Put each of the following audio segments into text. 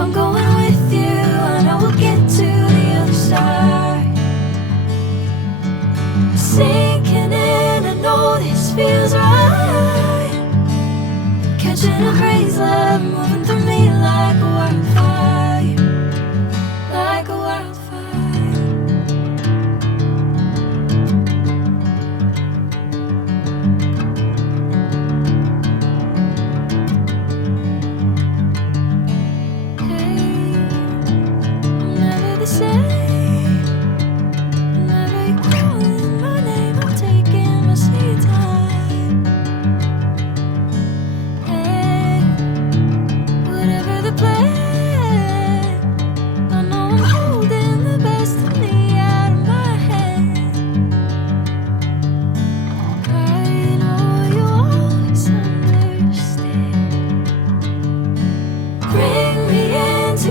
I'm going with you, I know we'll get to the other side. Sinking in, I know this feels right. Catching a crazy love moving through me like a wildfire, like a wildfire.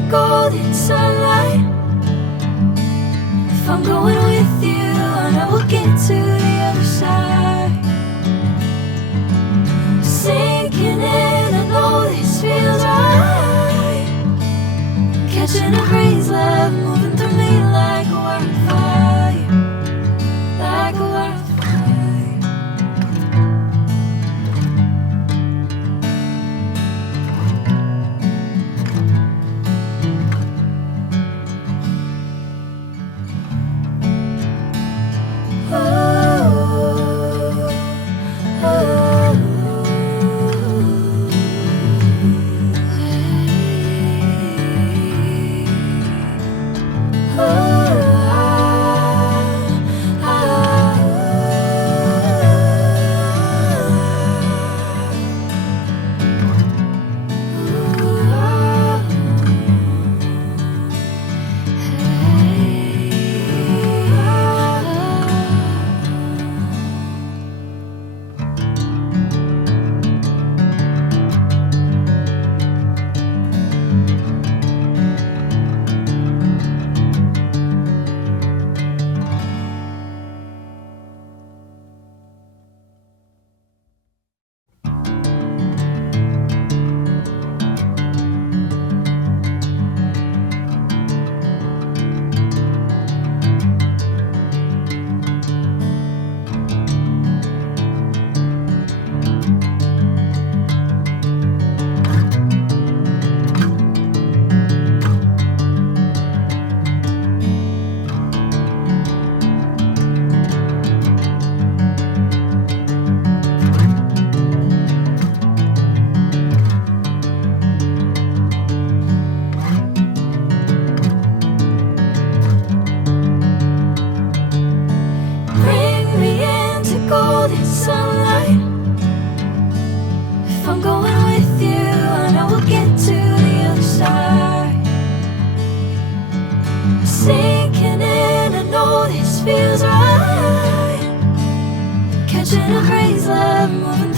Golden sunlight. If I'm going with you, I know we'll get to the other side. Sinking in, I know this feels right. Catching a crazy love moving through me like a wildfire, like a wildfire. Sunlight. If I'm going with you, I know we'll get to the other side. Sinking in, I know this feels right. Catching a crazy love moving